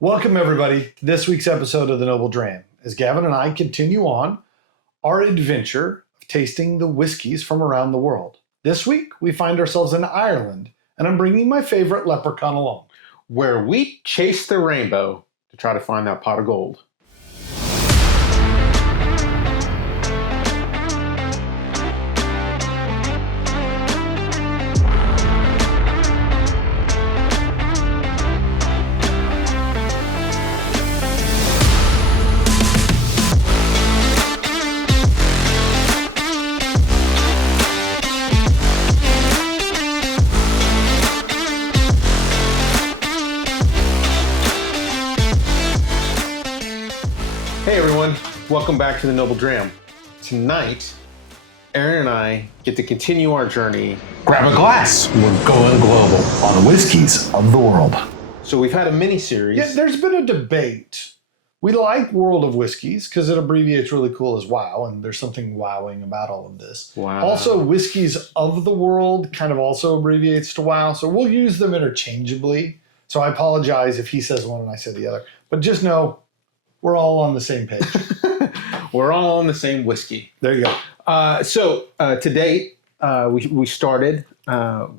Welcome, everybody, to this week's episode of the Noble Dram, as Gavin and I continue on our adventure of tasting the whiskies from around the world. This week, we find ourselves in Ireland, and I'm bringing my favorite leprechaun along, where we chase the rainbow to try to find that pot of gold. Hey everyone, welcome back to the Noble Dram. Tonight, Aaron and I get to continue our journey. Grab a glass. We're going global on whiskies of the world. So we've had a mini-series. Yeah, there's been a debate. We like World of Whiskies because it abbreviates really cool as WOW, and there's something wowing about all of this. Wow. Also, Whiskies of the World kind of also abbreviates to WOW, so we'll use them interchangeably. So I apologize if he says one and I say the other. But just know, we're all on the same page. We're all on the same whiskey. There you go. So to date, we started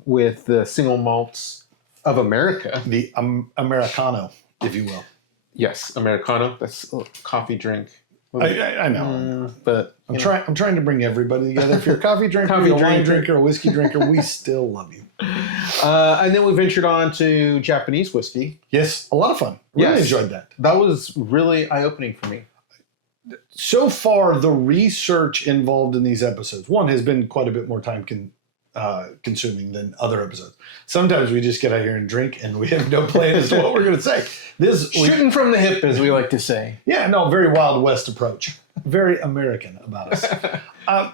with the single malts of America. The Americano, if you will. Yes, Americano. That's a coffee drink. I know. But I'm trying to bring everybody together. If you're a coffee drinker, a wine drinker, a whiskey drinker, we still love you. And then we ventured on to Japanese whiskey. Yes, a lot of fun. Really enjoyed that. That was really eye-opening for me. So far, the research involved in these episodes, one, has been quite a bit more time consuming than other episodes. Sometimes we just get out here and drink, and we have no plan as to what we're going to say. Shooting from the hip, as we like to say. Yeah, no, very Wild West approach. Very American about us.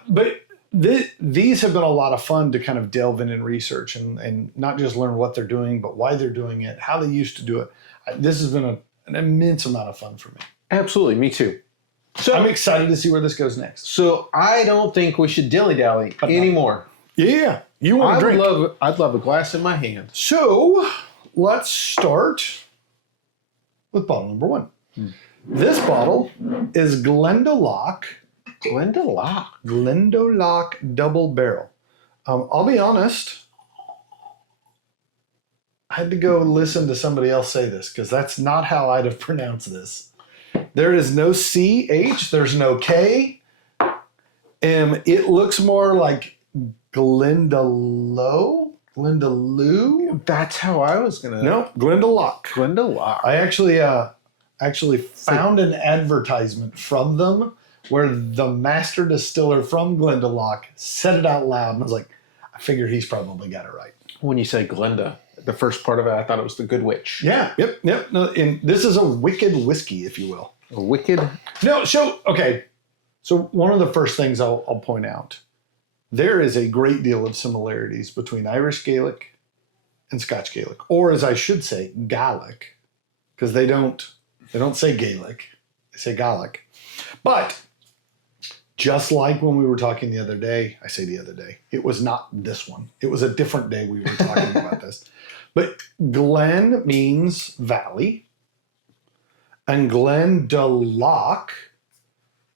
But these have been a lot of fun to kind of delve in and research and not just learn what they're doing, but why they're doing it, how they used to do it. This has been an immense amount of fun for me. Absolutely, me too. So I'm excited to see where this goes next. So I don't think we should dilly-dally anymore. Yeah, you want to drink. I'd love a glass in my hand. So let's start with bottle number one. This bottle is Glendalough Double Barrel. I'll be honest, I had to go listen to somebody else say this because that's not how I'd have pronounced this. There is no CH, there's no K. It looks more like Glendalough. That's how I was gonna. No, Glendalough. I actually found an advertisement from them where the master distiller from Glendalough said it out loud, and I was like, I figure he's probably got it right. When you say Glenda, the first part of it, I thought it was the Good Witch. Yeah. Yep. No, and this is a wicked whiskey, if you will. A wicked? No. So okay. So one of the first things I'll point out. There is a great deal of similarities between Irish Gaelic and Scotch Gaelic, or as I should say, Gaelic, because they don't say Gaelic, they say Gaelic. But just like when we were talking the other day, it was not this one. It was a different day we were talking about this. But Glen means valley, and Glendalough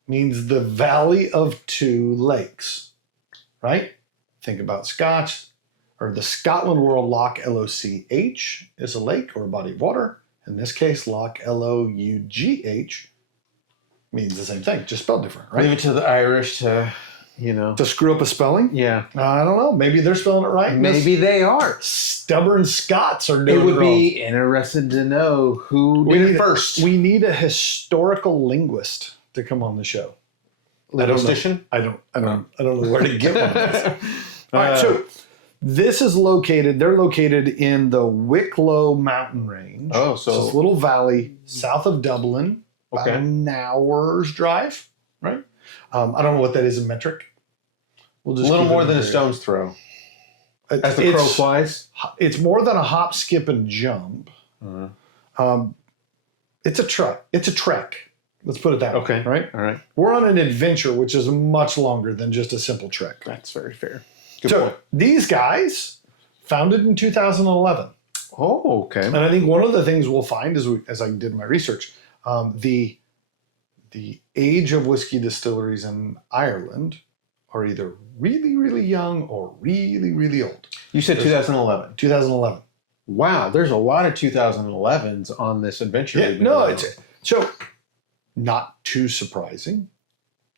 means the valley of two lakes. Right? Think about Scotch, or the Scotland World Loch, L-O-C-H, is a lake or a body of water. In this case, Loch, L-O-U-G-H, means the same thing, just spelled different, right? Leave it to the Irish to screw up a spelling? Yeah. I don't know. Maybe they're spelling it right. Maybe they are. Stubborn Scots are doing it wrong. It would be interesting to know who did it first. We need a historical linguist to come on the show. Linguistician? I don't know where to get one of those. All right, so they're located in the Wicklow mountain range. Oh, so it's this little valley south of Dublin, about an hour's drive, right? I don't know what that is in metric. We'll just a little more than a stone's throw. As the crow flies? It's more than a hop, skip, and jump. It's a trek. Let's put it that way. Okay. Right? All right. We're on an adventure, which is much longer than just a simple trek. That's very fair. Good point. These guys, founded in 2011. Oh, okay. And I think one of the things we'll find as I did my research, the age of whiskey distilleries in Ireland are either really, really young or really, really old. You said 2011. 2011. Wow, there's a lot of 2011s on this adventure. Yeah, no, so not too surprising.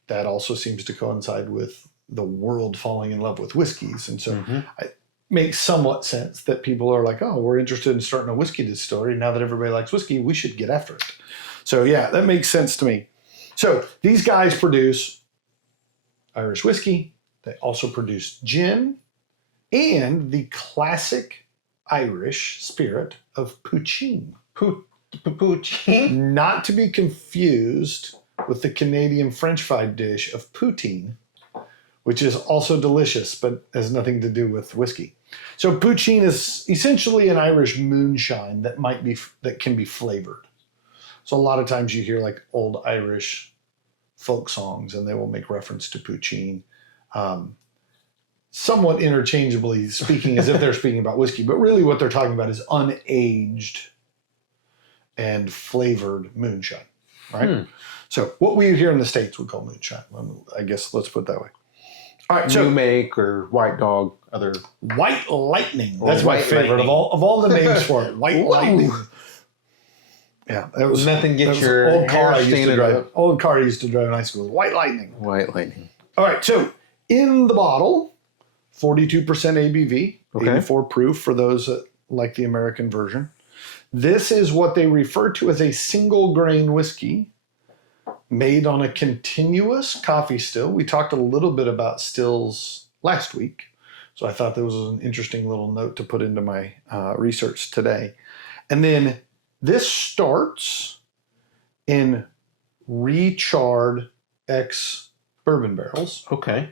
That also seems to coincide with the world falling in love with whiskeys. And so it makes somewhat sense that people are like, oh, we're interested in starting a whiskey distillery. Now that everybody likes whiskey, we should get after it. So yeah, that makes sense to me. So these guys produce Irish whiskey. They also produce gin and the classic Irish spirit of poutine. Poutine? Not to be confused with the Canadian French fried dish of poutine, which is also delicious, but has nothing to do with whiskey. So poutine is essentially an Irish moonshine that can be flavored. So a lot of times you hear like old Irish folk songs and they will make reference to poutine, somewhat interchangeably speaking as if they're speaking about whiskey, but really what they're talking about is unaged and flavored moonshine, right? So what we here in the States would call moonshine. I guess let's put it that way. All right, so New Make or White Dog, other White Lightning. That's White my favorite Lightning. of all the names for it. White Lightning. Yeah, that was Nothing gets that was your old car hair I used to standing drive. up. Old car I used to drive in high school. White Lightning. White Lightning. All right, so in the bottle, 42% ABV, 84 proof for those that like the American version. This is what they refer to as a single grain whiskey made on a continuous coffee still. We talked a little bit about stills last week, so I thought that was an interesting little note to put into my research today. And then this starts in recharred ex-bourbon barrels. Okay.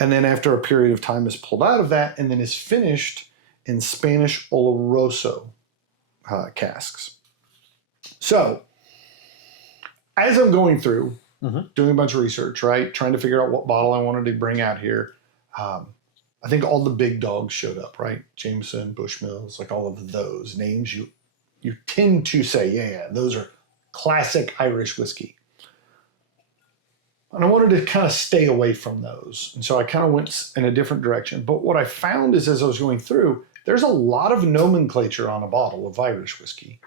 And then after a period of time is pulled out of that and then is finished in Spanish Oloroso casks. So as I'm going through, doing a bunch of research, right, trying to figure out what bottle I wanted to bring out here, I think all the big dogs showed up, right? Jameson, Bushmills, like all of those names you tend to say, yeah, those are classic Irish whiskey. And I wanted to kind of stay away from those. And so I kind of went in a different direction. But what I found is as I was going through, there's a lot of nomenclature on a bottle of Irish whiskey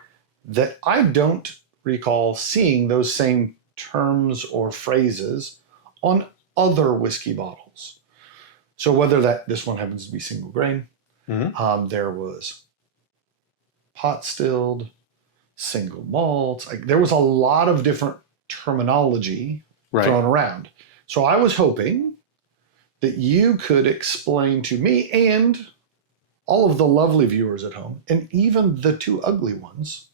that I don't recall seeing those same terms or phrases on other whiskey bottles. So whether this one happens to be single grain, there was pot stilled, single malt. There was a lot of different terminology thrown around. So I was hoping that you could explain to me and all of the lovely viewers at home, and even the two ugly ones,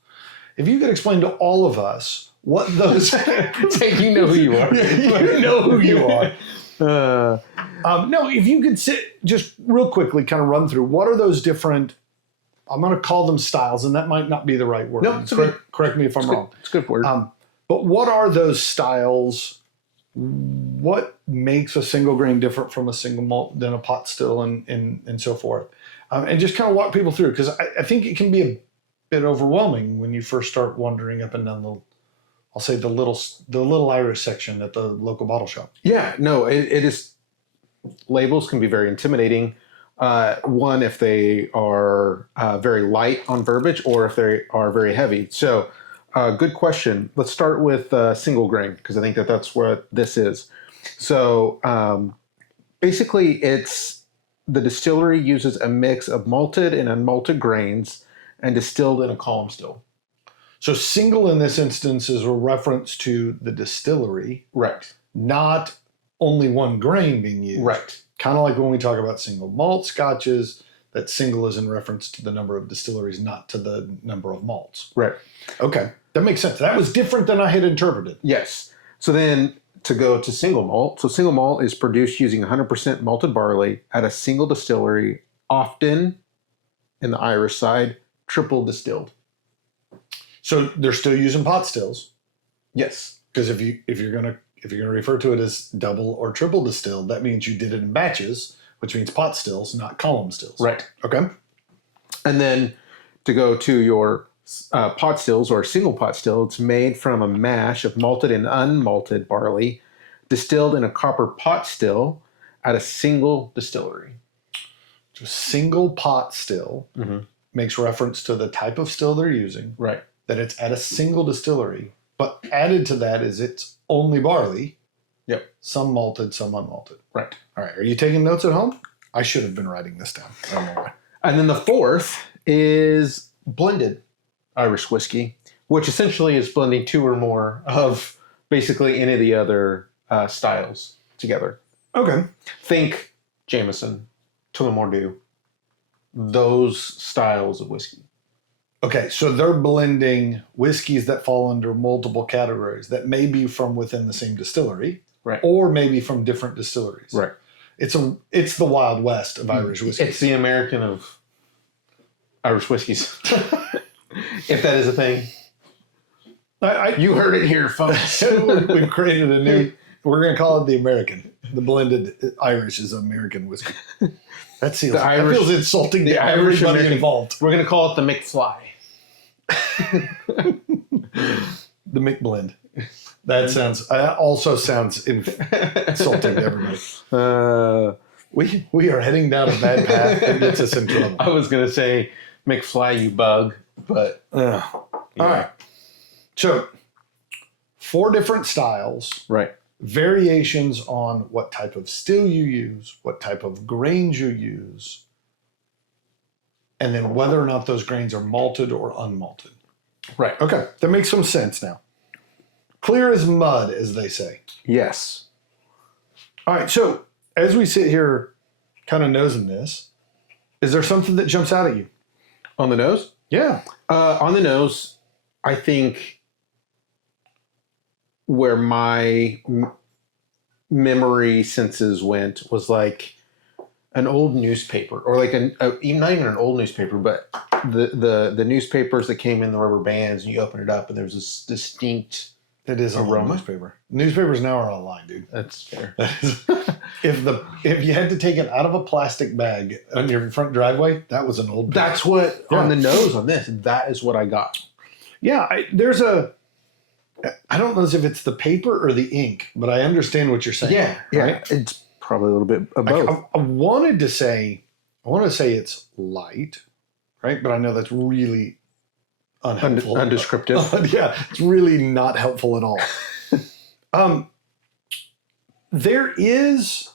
if you could explain to all of us what those... You know who you are. You know who you are. No, if you could just real quickly kind of run through, what are those different... I'm going to call them styles, and that might not be the right word. No, correct me if I'm wrong. It's a good word. But what are those styles? What makes a single grain different from a single malt than a pot still and so forth? And just kind of walk people through, because I think it can be a bit overwhelming when you first start wandering up and down the little Irish section at the local bottle shop. Yeah, no, it is. Labels can be very intimidating. One, if they are very light on verbiage, or if they are very heavy. So, good question. Let's start with single grain, because I think that's what this is. So, basically, the distillery uses a mix of malted and unmalted grains and distilled in a column still. So, single in this instance is a reference to the distillery, Right. not only one grain being used. Right. Kind of like when we talk about single malt scotches, that single is in reference to the number of distilleries, not to the number of malts. Right. Okay, that makes sense. That was different than I had interpreted. Yes. So then to go to single malt. So single malt is produced using 100% malted barley at a single distillery, often in the Irish side, triple distilled. So they're still using pot stills. Yes. Because if you're gonna refer to it as double or triple distilled, that means you did it in batches, which means pot stills, not column stills. Right. Okay. And then to go to your pot stills or single pot still, it's made from a mash of malted and unmalted barley, distilled in a copper pot still at a single distillery. So single pot still makes reference to the type of still they're using. Right. That it's at a single distillery, but added to that is it's only barley. Yep. Some malted, some unmalted. Right. All right. Are you taking notes at home? I should have been writing this down. I don't know why. And then the fourth is blended Irish whiskey, which essentially is blending two or more of basically any of the other styles together. Okay. Think Jameson, Tullamore, those styles of whiskey. Okay, so they're blending whiskeys that fall under multiple categories that may be from within the same distillery, right, or maybe from different distilleries. Right. It's the Wild West of Irish whiskey. It's the American of Irish whiskeys, if that is a thing. You heard it here, folks. We've created a new. We're going to call it the American. The blended Irish is American whiskey. That feels insulting to everybody involved. We're going to call it the McFly. The McBlend. That also sounds insulting to everybody. We are heading down a bad path that gets us in trouble. I was going to say McFly, you bug, but yeah. All right. So 4 different styles. Right. Variations on what type of still you use, what type of grains you use, and then whether or not those grains are malted or unmalted. Right. Okay. That makes some sense now. Clear as mud, as they say. Yes. All right. So as we sit here kind of nosing this, is there something that jumps out at you? On the nose? Yeah. On the nose, I think where my memory senses went was like an old newspaper, or like not even an old newspaper, but the newspapers that came in the rubber bands, and you open it up and there's this distinct It is a aroma. Newspaper. Newspapers now are online, dude. That's fair. If you had to take it out of a plastic bag on your front driveway, that was an old. That's what on the nose on this. That is what I got. Yeah, I don't know if it's the paper or the ink, but I understand what you're saying. Yeah, right? It's probably a little bit of both. I want to say it's light, right? But I know that's really unhelpful. Undescriptive. Yeah, it's really not helpful at all. There is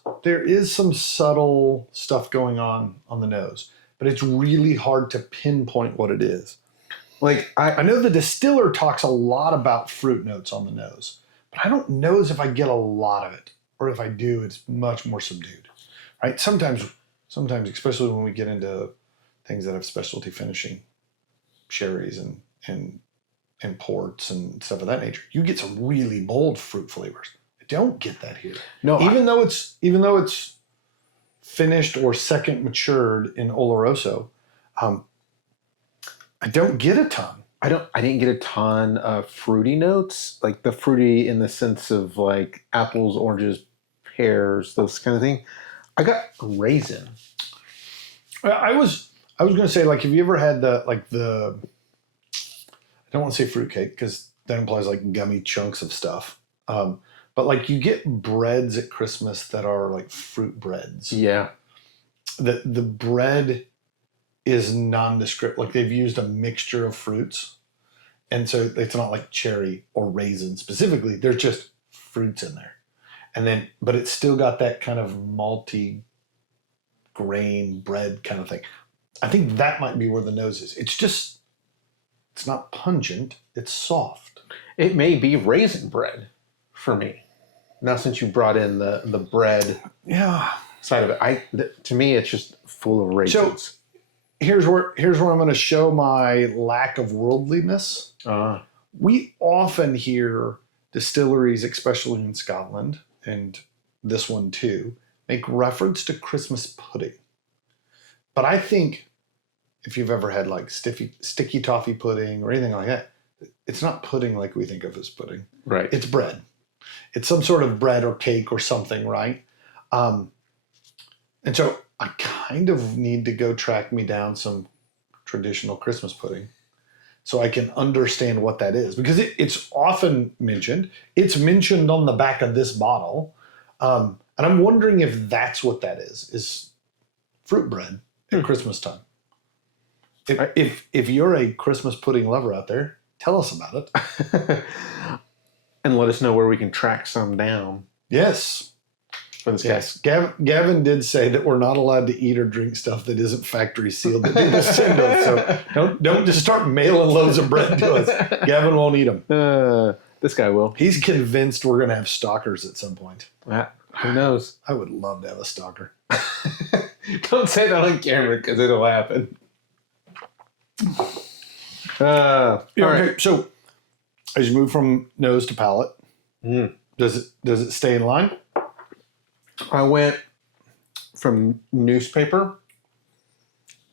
some subtle stuff going on the nose, but it's really hard to pinpoint what it is. Like, I know the distiller talks a lot about fruit notes on the nose, but I don't know as if I get a lot of it, or if I do, it's much more subdued, right? Sometimes, especially when we get into things that have specialty finishing, sherries and ports and stuff of that nature, you get some really bold fruit flavors. I don't get that here. No, even though it's finished or second matured in Oloroso, I don't get a ton. I didn't get a ton of fruity notes, like the fruity in the sense of like apples, oranges, pears, those kind of thing. I got raisin. I was going to say, like, have you ever had I don't want to say fruitcake because that implies like gummy chunks of stuff. But like you get breads at Christmas that are like fruit breads. Yeah. The bread is nondescript. Like they've used a mixture of fruits. And so it's not like cherry or raisin specifically. There's just fruits in there. But it's still got that kind of malty grain bread kind of thing. I think that might be where the nose is. It's not pungent. It's soft. It may be raisin bread for me. Now, since you brought in the bread side of it, to me, it's just full of raisins. So here's where I'm going to show my lack of worldliness. We often hear distilleries, especially in Scotland, and this one too, make reference to Christmas pudding. But I think if you've ever had like sticky toffee pudding or anything like that, it's not pudding like we think of as pudding. Right. It's bread. It's some sort of bread or cake or something, right? And so I kind of need to go track traditional Christmas pudding, so I can understand what that is, because it's often mentioned. It's mentioned on the back of this bottle, and I'm wondering if that's what that is fruit bread at Christmas time. If you're a Christmas pudding lover out there, tell us about it. And let us know where we can track some down. Yes. For this Yes. Gavin did say that we're not allowed to eat or drink stuff that isn't factory sealed that they just send us. So don't just start mailing loaves of bread to us. Gavin won't eat them. This guy will. He's convinced we're going to have stalkers at some point. Who knows? I would love to have a stalker. Don't say that on camera because it'll happen. All right. So as you move from nose to palate, does it stay in line? I went from newspaper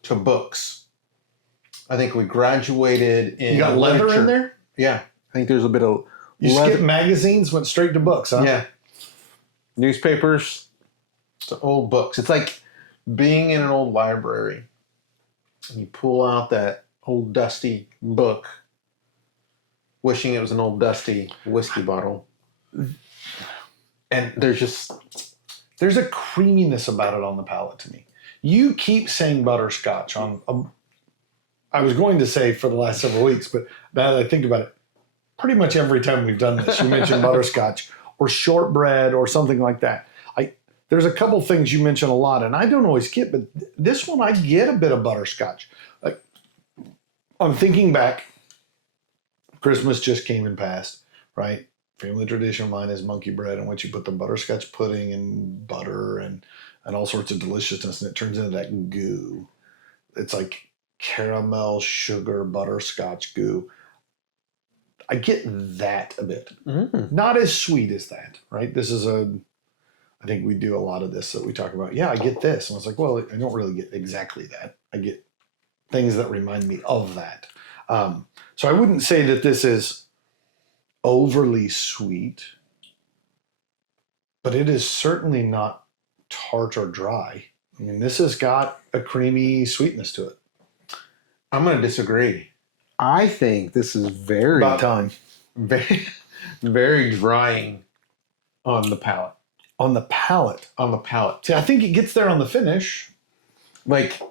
to books. I think we graduated in. You got leather literature. in there? Yeah. I think there's a bit of You leather. skipped magazines, went straight to books, huh? Yeah. Newspapers to old books. It's like being in an old library and you pull out that old dusty book, wishing it was an old dusty whiskey bottle. And There's a creaminess about it on the palate to me. You keep saying butterscotch I was going to say for the last several weeks, but now that I think about it, pretty much every time we've done this, you mention butterscotch or shortbread or something like that. There's a couple things you mention a lot, and I don't always get, but this one I get a bit of butterscotch. Like, I'm thinking back, Christmas just came and passed, right? Family tradition of mine is monkey bread, and once you put the butterscotch pudding and butter and all sorts of deliciousness, and it turns into that goo. It's like caramel, sugar, butterscotch goo. I get that a bit. Not as sweet as that, right? I think we do a lot of this that we talk about. Yeah, I get this. And I was like, well, I don't really get exactly that. I get things that remind me of that. So I wouldn't say that this is overly sweet, but it is certainly not tart or dry. I mean, this has got a creamy sweetness to it. I'm going to disagree. I think this is About time. very, very drying on the palate. On the palate. On the palate. See, I think it gets there on the finish. Like,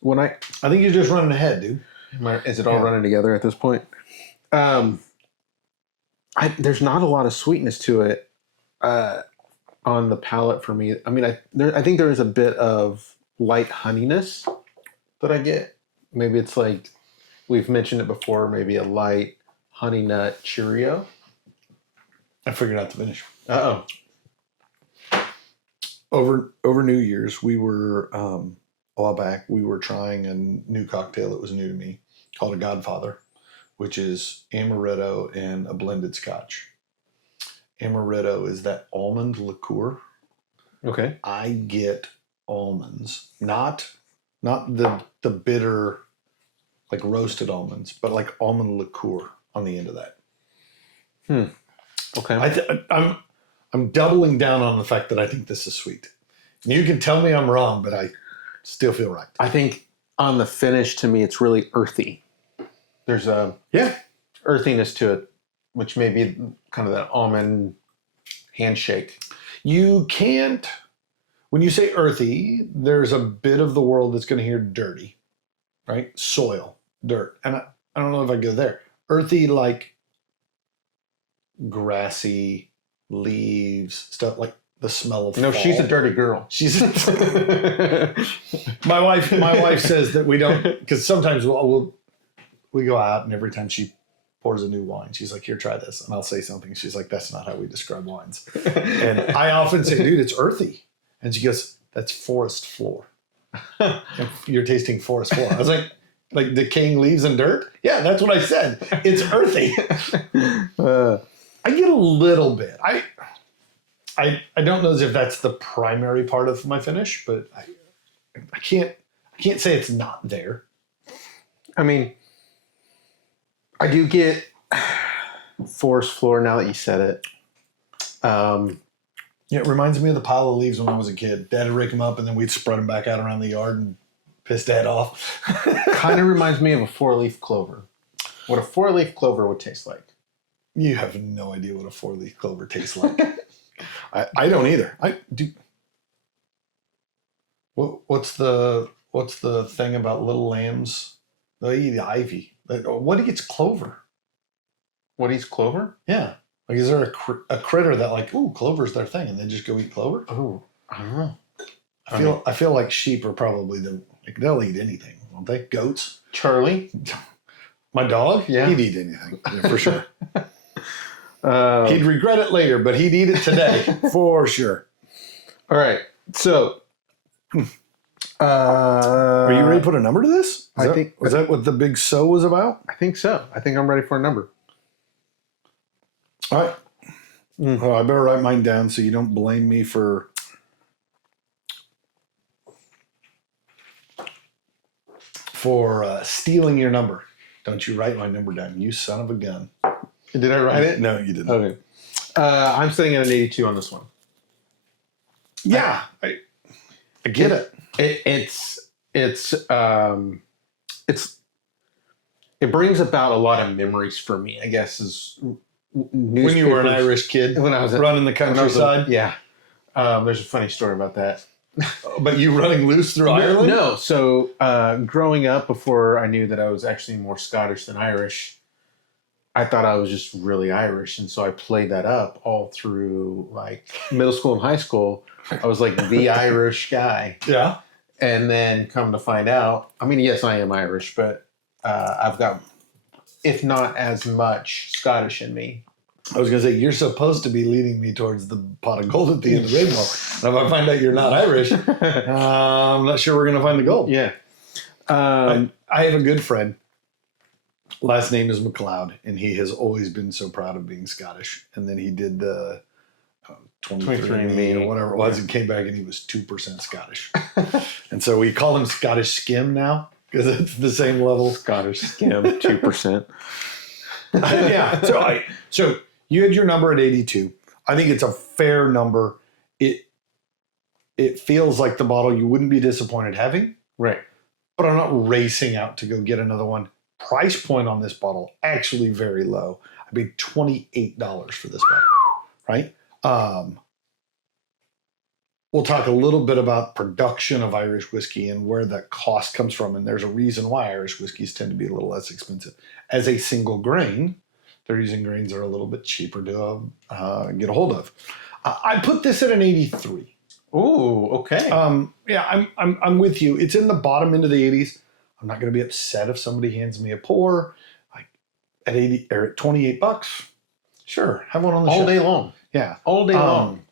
when I think you're just running ahead, dude. Is it all running together at this point? There's not a lot of sweetness to it on the palate for me. I mean, I think there is a bit of light honeyness that I get. Maybe it's like, we've mentioned it before, maybe a light honey nut Cheerio. I figured out the finish. Uh-oh. Over New Year's, we were, a while back, we were trying a new cocktail that was new to me called a Godfather, which is amaretto and a blended scotch. Amaretto is that almond liqueur. Okay. I get almonds, not the bitter, like roasted almonds, but like almond liqueur on the end of that. Okay. I'm doubling down on the fact that I think this is sweet. And you can tell me I'm wrong, but I still feel right. I think on the finish, to me, it's really earthy. There's a earthiness to it, which may be kind of that almond handshake. You can't, when you say earthy, there's a bit of the world that's going to hear dirty, right? Soil, dirt. And I don't know if I go there. Earthy, like grassy, leaves, stuff like the smell of No, fall. she's a dirty girl. She's my wife says that we don't, because sometimes we go out and every time she pours a new wine, she's like, here, try this. And I'll say something. She's like, that's not how we describe wines. And I often say, dude, it's earthy. And she goes, that's forest floor. You're tasting forest floor. I was like decaying leaves and dirt? Yeah, that's what I said. It's earthy. I get a little bit. I don't know if that's the primary part of my finish, but I can't say it's not there. I mean, I do get forest floor now that you said it. Yeah, it reminds me of the pile of leaves when I was a kid. Dad would rake them up and then we'd spread them back out around the yard and Pissed Dad off. Kind of reminds me of a 4-leaf clover. What a 4-leaf clover would taste like. You have no idea what a 4-leaf clover tastes like. I don't either. I do. What's the thing about little lambs? They eat ivy. What eats clover? What eats clover? Yeah. Like, is there a critter that like, ooh, clover's their thing, and they just go eat clover? Oh, I don't know. I feel like sheep are probably they'll eat anything, won't they? Goats. Charlie, My dog, yeah, he'd eat anything for sure. He'd regret it later, but he'd eat it today for sure. All right, so are you ready to put a number to this? Was that what the big so was about? I think so. I think I'm ready for a number. All right. Well, I better write mine down so you don't blame me for stealing your number. Don't you write my number down, you son of a gun. Did I write it? No, you didn't. Okay. I'm sitting at an 82 on this one. Yeah, I get it. It brings about a lot of memories for me, I guess, is when you were an Irish kid, when I was running the countryside. Yeah. There's a funny story about that. But you running loose through Ireland? No. So growing up, before I knew that I was actually more Scottish than Irish, I thought I was just really Irish. And so I played that up all through like middle school and high school. I was like the Irish guy. Yeah. And then come to find out, I mean, yes, I am Irish, but I've got, if not as much, Scottish in me. I was going to say, you're supposed to be leading me towards the pot of gold at the end of the rainbow. And if I find out you're not Irish, I'm not sure we're going to find the gold. Yeah. I have a good friend. Last name is McLeod, and he has always been so proud of being Scottish. And then he did the 23andMe or whatever it was, and came back and he was 2% Scottish. And so we call him Scottish Skim now because it's the same level. Scottish Skim, 2%. Yeah. So you had your number at 82. I think it's a fair number. It feels like the bottle you wouldn't be disappointed having. Right. But I'm not racing out to go get another one. Price point on this bottle, actually very low. I paid $28 for this bottle, right? We'll talk a little bit about production of Irish whiskey and where that cost comes from. And there's a reason why Irish whiskeys tend to be a little less expensive. As a single grain, they're using grains that are a little bit cheaper to get a hold of. I put this at an 83. Ooh, okay. Yeah, I'm with you. It's in the bottom end of the 80s. I'm not going to be upset if somebody hands me a pour like at 80 or at $28. Sure, have one on the all shelf. day long. Yeah, all day long.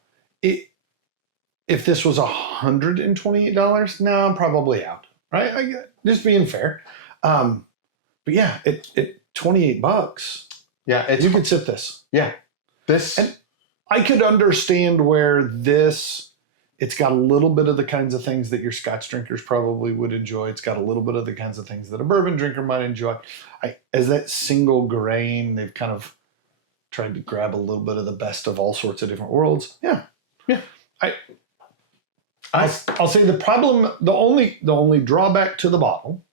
If this was $128, no, I'm probably out. Right, just being fair. But yeah, at $28, yeah, you could sip this. Yeah, this. And I could understand where this. It's got a little bit of the kinds of things that your Scotch drinkers probably would enjoy. It's got a little bit of the kinds of things that a bourbon drinker might enjoy. As that single grain, they've kind of tried to grab a little bit of the best of all sorts of different worlds. Yeah. I'll say the problem, the only drawback to the bottle,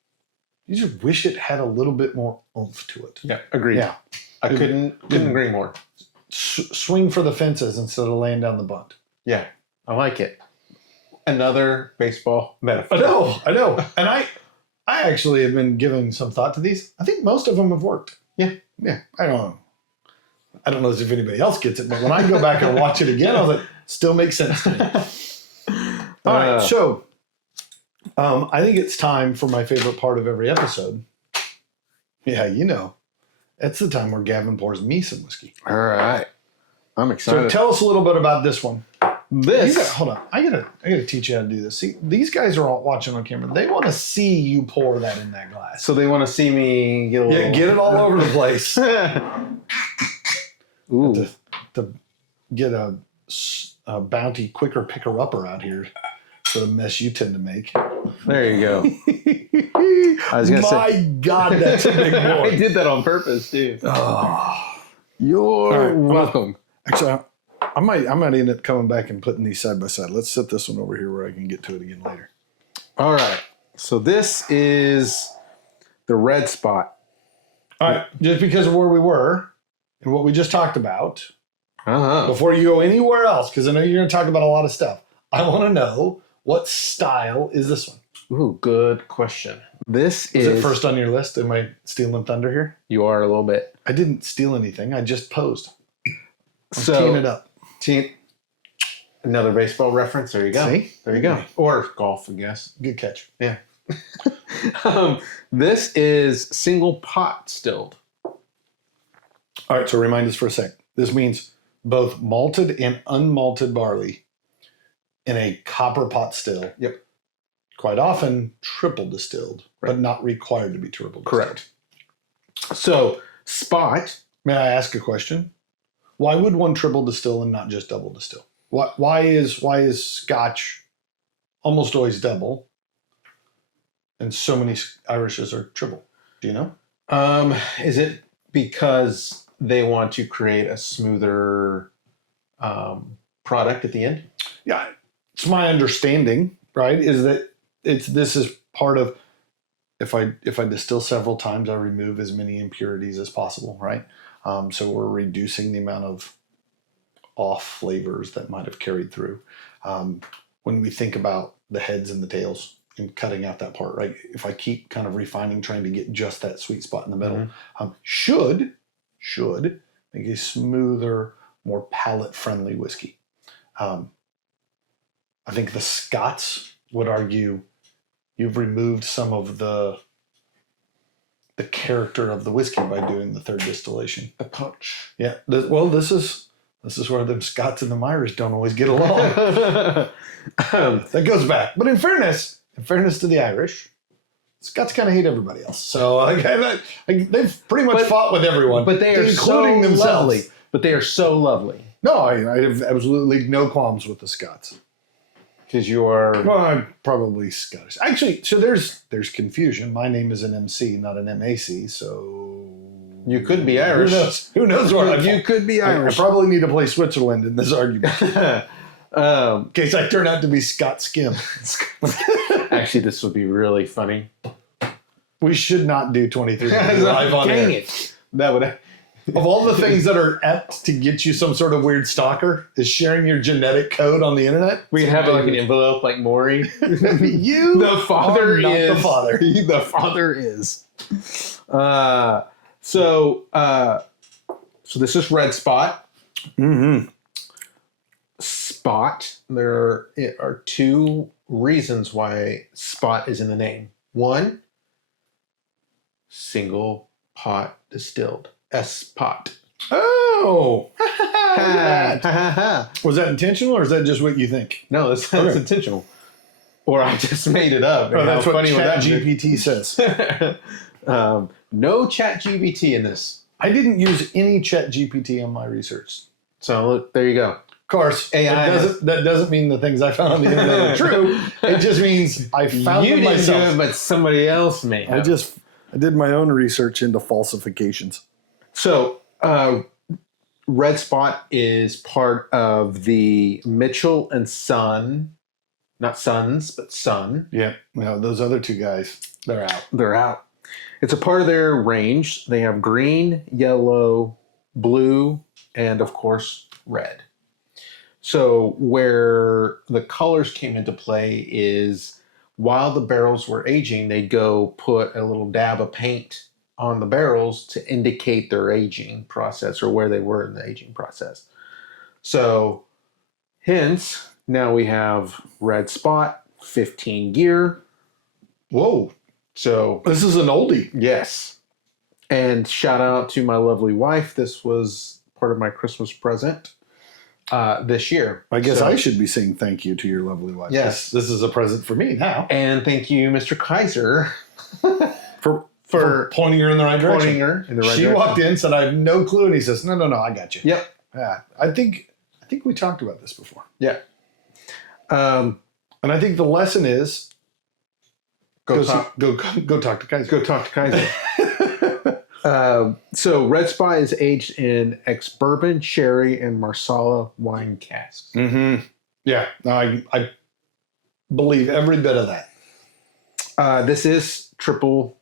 you just wish it had a little bit more oomph to it. Yeah, agreed. Yeah, I couldn't agree more. Swing for the fences instead of laying down the bunt. Yeah, I like it. Another baseball metaphor. I know. And I actually have been giving some thought to these. I think most of them have worked. Yeah. I don't know as if anybody else gets it, but when I go back and watch it again, I was like, still makes sense to me. All right, so I think it's time for my favorite part of every episode. Yeah, it's the time where Gavin pours me some whiskey. All right, I'm excited. So tell us a little bit about this one. Hold on. I gotta teach you how to do this. See, these guys are all watching on camera. They want to see you pour that in that glass. So they want to see me get get it all over the place. Ooh. To get a bounty quicker picker-upper out here for the mess you tend to make. There you go. I was gonna say, God, that's a big boy. I did that on purpose, too. Oh, you're welcome. Actually, I might end up coming back and putting these side by side. Let's set this one over here where I can get to it again later. All right. So this is the red spot. All right, just because of where we were and what we just talked about, Uh-huh. before you go anywhere else, because I know you're going to talk about a lot of stuff, I want to know, what style is this one? Ooh, good question. This Is is it first on your list? Am I stealing thunder here? You are a little bit. I didn't steal anything. I just posed. I'm So teeing it up. Another baseball reference. There you go. See? There you go. Or golf, I guess. Good catch. Yeah. This is single pot distilled. All right, so remind us for a sec. This means both malted and unmalted barley in a copper pot still. Yep. Quite often triple distilled, Right. but not required to be triple distilled. Correct. So spot. May I ask a question? Why would one triple distill and not just double distill? Why is Scotch almost always double, and so many Irishes are triple? Do you know? Is it because they want to create a smoother product at the end? Yeah, it's my understanding, right? Is that this is part of, if I distill several times, I remove as many impurities as possible, right? So we're reducing the amount of off flavors that might have carried through. When we think about the heads and the tails and cutting out that part, right? If I keep kind of refining, trying to get just that sweet spot in the middle, should make a smoother, more palate-friendly whiskey. I think the Scots would argue you've removed some of the character of the whiskey by doing the third distillation. The punch. Yeah. This is where them Scots and them Irish don't always get along. That goes back. But in fairness to the Irish, Scots kind of hate everybody else. So they've pretty much fought with everyone, but they are including so themselves. lovely. But they are so lovely. No, I have absolutely no qualms with the Scots. Because you are... Well, I'm probably Scottish. Actually, so there's confusion. My name is an MC, not an MAC, so... You could be Irish. Who knows where You could be Irish. I probably need to play Switzerland in this argument. In case I turn out to be Scott Skim. Actually, this would be really funny. We should not do 23 live on air. Dang it. That would... Of all the things that are apt to get you some sort of weird stalker, is sharing your genetic code on the internet. We have like an envelope like Maury. You the father are not is... the father. The father is. So this is red spot. Mm-hmm. Spot. There are two reasons why spot is in the name. One, single pot distilled. S-pot. Oh! Ha. Was that intentional, or is that just what you think? No, that's Okay. intentional. Or I just made it up. Oh, that's what would that be? ChatGPT says. No ChatGPT in this. I didn't use any ChatGPT on my research. So look, there you go. Of course, AI. that doesn't mean the things I found on the internet are true. It just means I found You them didn't do myself. it, but somebody else may have. I did my own research into falsifications. So, Red Spot is part of the Mitchell and Son, not Sons, but Son. Yeah, those other two guys, they're out. They're out. It's a part of their range. They have green, yellow, blue, and of course, red. So, where the colors came into play is while the barrels were aging, they'd go put a little dab of paint on the barrels to indicate their aging process or where they were in the aging process. So, hence, now we have Red Spot, 15 year. Whoa. So, This is an oldie. yes. And shout out to my lovely wife. This was part of my Christmas present this year. I guess So- I should be saying thank you to your lovely wife. Yes. This is a present for me now. And thank you, Mr. Kaiser, For pointing her in the right direction. pointing her in the right She direction. walked in, said, I have no clue. And he says, no, I got you. Yep. Yeah, I think we talked about this before. Yeah. And I think the lesson is Go talk to Kaiser. Go talk to Kaiser. So Red Spot is aged in ex-bourbon, sherry, and Marsala wine casks. Mm-hmm. Yeah, no, I believe every bit of that. This is triple.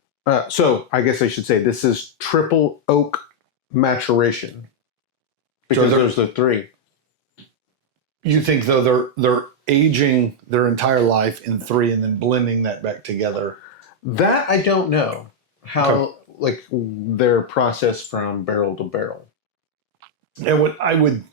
So I guess I should say this is triple oak maturation because there's the three. You think though they're aging their entire life in 3 and then blending that back together? That I don't know how like their process from barrel to barrel. And I would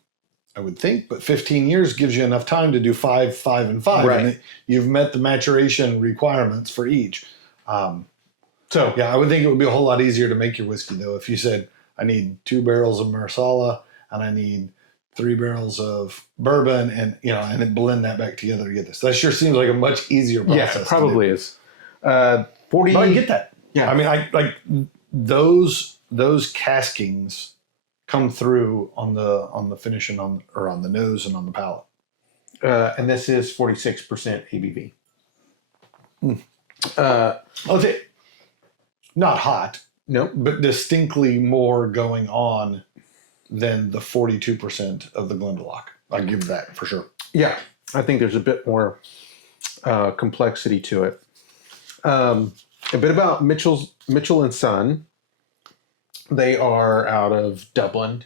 think, but 15 years gives you enough time to do 5, 5, and 5. Right. And you've met the maturation requirements for each. So yeah, I would think it would be a whole lot easier to make your whiskey though if you said, I need 2 barrels of Marsala and I need 3 barrels of bourbon, and and then blend that back together to get this. That sure seems like a much easier process. Yeah, probably is. 40. But I get that. Yeah. I mean, I like those caskings come through on the finish and on the nose and on the palate. And this is 46% ABV. I'll say not hot, Nope. but distinctly more going on than the 42% of the Glendalough. I'll give that for sure. Yeah, I think there's a bit more complexity to it. A bit about Mitchell and Son. They are out of Dublin,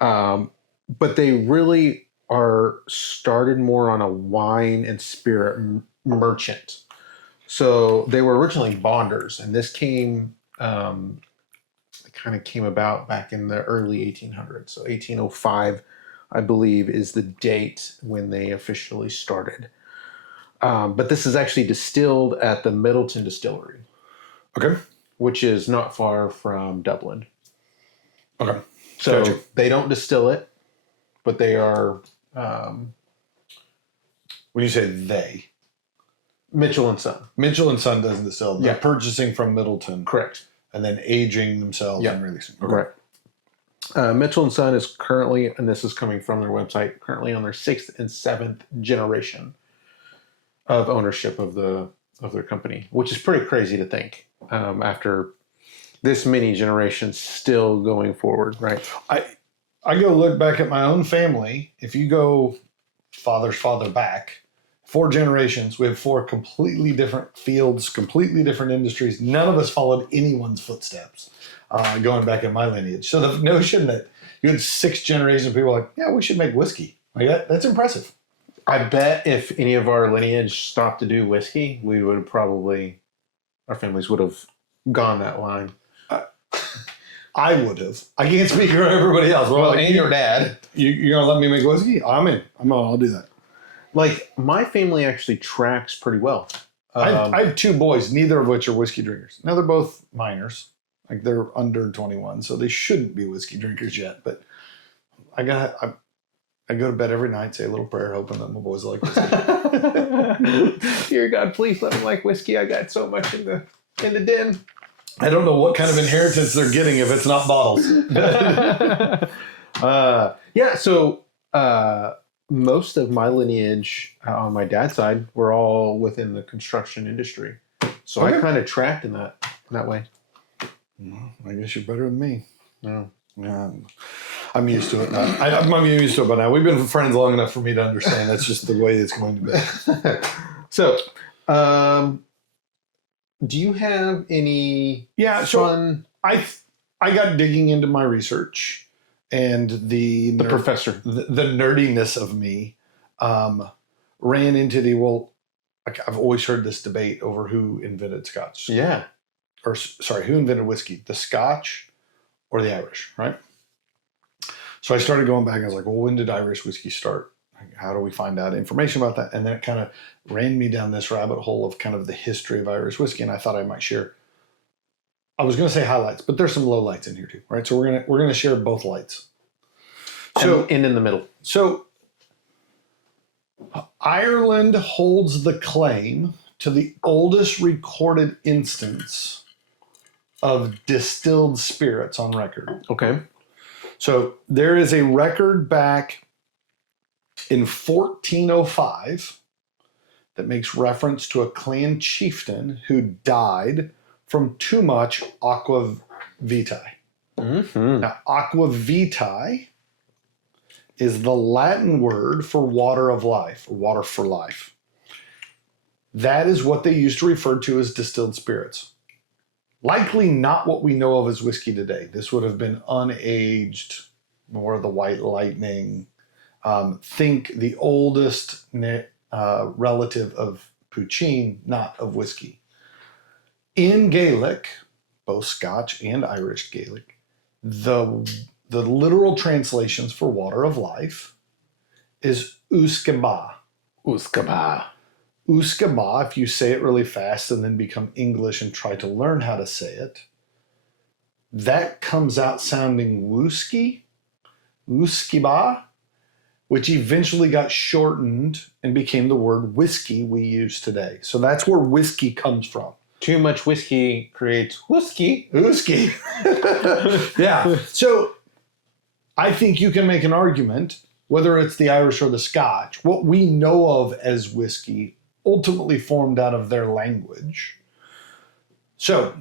but they really are started more on a wine and spirit merchant. So they were originally bonders, and this came kind of came about back in the early 1800s. So 1805, I believe, is the date when they officially started. But this is actually distilled at the Middleton Distillery. Okay. Which is not far from Dublin. Okay. So Gotcha. they don't distill it, but they are... when you say they, Mitchell and Son. Mitchell and Son doesn't distill. They're Yeah. purchasing from Middleton. Correct. And then aging themselves and releasing. Okay. Correct. Mitchell and Son is currently, and this is coming from their website, currently on their 6th and 7th generation of ownership of their company, which is pretty crazy to think after this many generations still going forward, right? I go look back at my own family. If you go father's father back, 4 generations, we have 4 completely different fields, completely different industries. None of us followed anyone's footsteps going back in my lineage. So the notion that you had 6 generations of people like, yeah, we should make whiskey. Like that's impressive. I bet if any of our lineage stopped to do whiskey, we would have our families would have gone that line. I would have. I can't speak for everybody else. Well, and your dad. You're going to let me make whiskey? I'm in. I'll do that. Like, my family actually tracks pretty well. I have 2 boys, neither of which are whiskey drinkers. Now, they're both minors. Like, they're under 21, so they shouldn't be whiskey drinkers yet. But I go to bed every night, say a little prayer, hoping that my boys like whiskey. Dear God, please let them like whiskey. I got so much in the den. I don't know what kind of inheritance they're getting if it's not bottles. So most of my lineage on my dad's side were all within the construction industry. So I kind of tracked in that way. Well, I guess you're better than me. No. I'm used to it now. I'm used to it by now. We've been friends long enough for me to understand that's just the way it's going to be. So, do you have any fun... I got digging into my research, and the professor. The nerdiness of me ran into I've always heard this debate over who invented Scotch. Yeah. Or, sorry, who invented whiskey? The Scotch or the Irish, right? So I started going back and I was like, well, when did Irish whiskey start? How do we find out information about that? And then it kind of ran me down this rabbit hole of kind of the history of Irish whiskey. And I thought I might share. I was going to say highlights, but there's some lowlights in here too, right? So we're going to share both lights. So and in the middle. So Ireland holds the claim to the oldest recorded instance of distilled spirits on record. Okay. So there is a record back in 1405 that makes reference to a clan chieftain who died from too much aqua vitae. Mm-hmm. Now, aqua vitae is the Latin word for water of life, or water for life. That is what they used to refer to as distilled spirits. Likely not what we know of as whiskey today. This would have been unaged, more of the white lightning. Think the oldest relative of poutine, not of whiskey. In Gaelic, both Scotch and Irish Gaelic, the literal translations for water of life is uskaba. Uskaba. Uskaba, if you say it really fast and then become English and try to learn how to say it, that comes out sounding wooski, uskiba, which eventually got shortened and became the word whiskey we use today. So that's where whiskey comes from. Too much whiskey creates whisky. Whiskey. Yeah. So I think you can make an argument, whether it's the Irish or the Scotch, what we know of as whiskey ultimately formed out of their language. So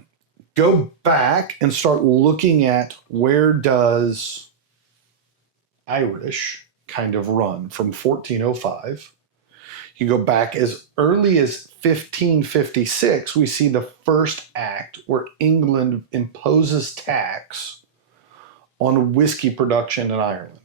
go back and start looking at where does Irish kind of run from 1405. You go back as early as 1556, we see the first act where England imposes tax on whiskey production in Ireland.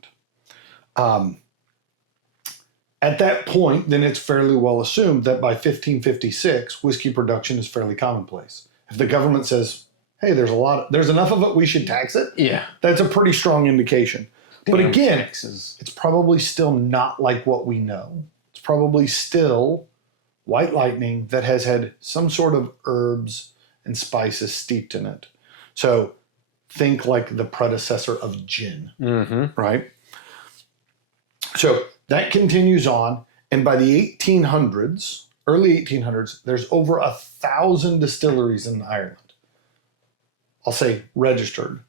At that point, then it's fairly well assumed that by 1556, whiskey production is fairly commonplace. If the government says, hey, there's enough of it, we should tax it. Yeah. That's a pretty strong indication. But again, taxes. It's probably still not like what we know. It's probably still white lightning that has had some sort of herbs and spices steeped in it. So think like the predecessor of gin, right? So that continues on. And by the 1800s, early 1800s, there's over 1,000 distilleries in Ireland. I'll say registered.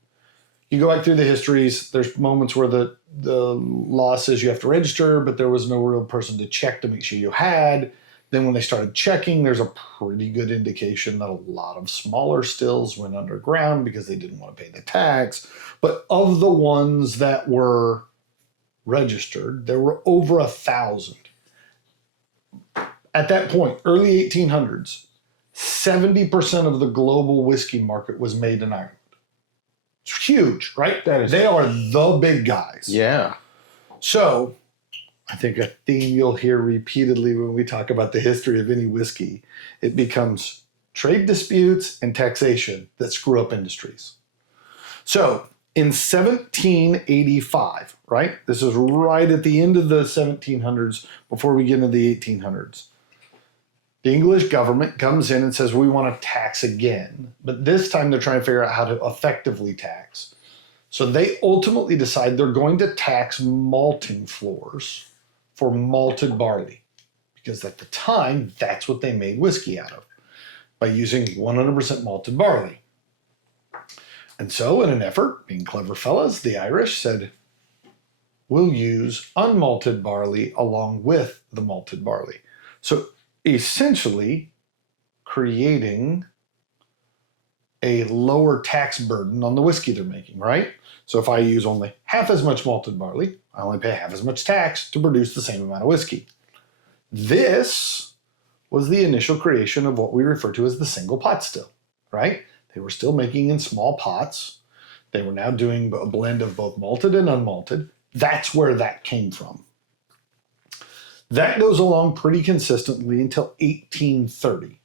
You go back through the histories, there's moments where the law says you have to register, but there was no real person to check to make sure you had. Then when they started checking, there's a pretty good indication that a lot of smaller stills went underground because they didn't want to pay the tax. But of the ones that were registered, there were over 1,000. At that point, early 1800s, 70% of the global whiskey market was made in Ireland. It's huge, right? They are the big guys. Yeah. So I think a theme you'll hear repeatedly when we talk about the history of any whiskey, it becomes trade disputes and taxation that screw up industries. So in 1785, right? This is right at the end of the 1700s before we get into the 1800s. The English government comes in and says, we want to tax again. But this time they're trying to figure out how to effectively tax. So they ultimately decide they're going to tax malting floors for malted barley. Because at the time, that's what they made whiskey out of, by using 100% malted barley. And so in an effort, being clever fellas, the Irish said, we'll use unmalted barley along with the malted barley. So essentially creating a lower tax burden on the whiskey they're making, right? So if I use only half as much malted barley, I only pay half as much tax to produce the same amount of whiskey. This was the initial creation of what we refer to as the single pot still, right? They were still making in small pots. They were now doing a blend of both malted and unmalted. That's where that came from. That goes along pretty consistently until 1830,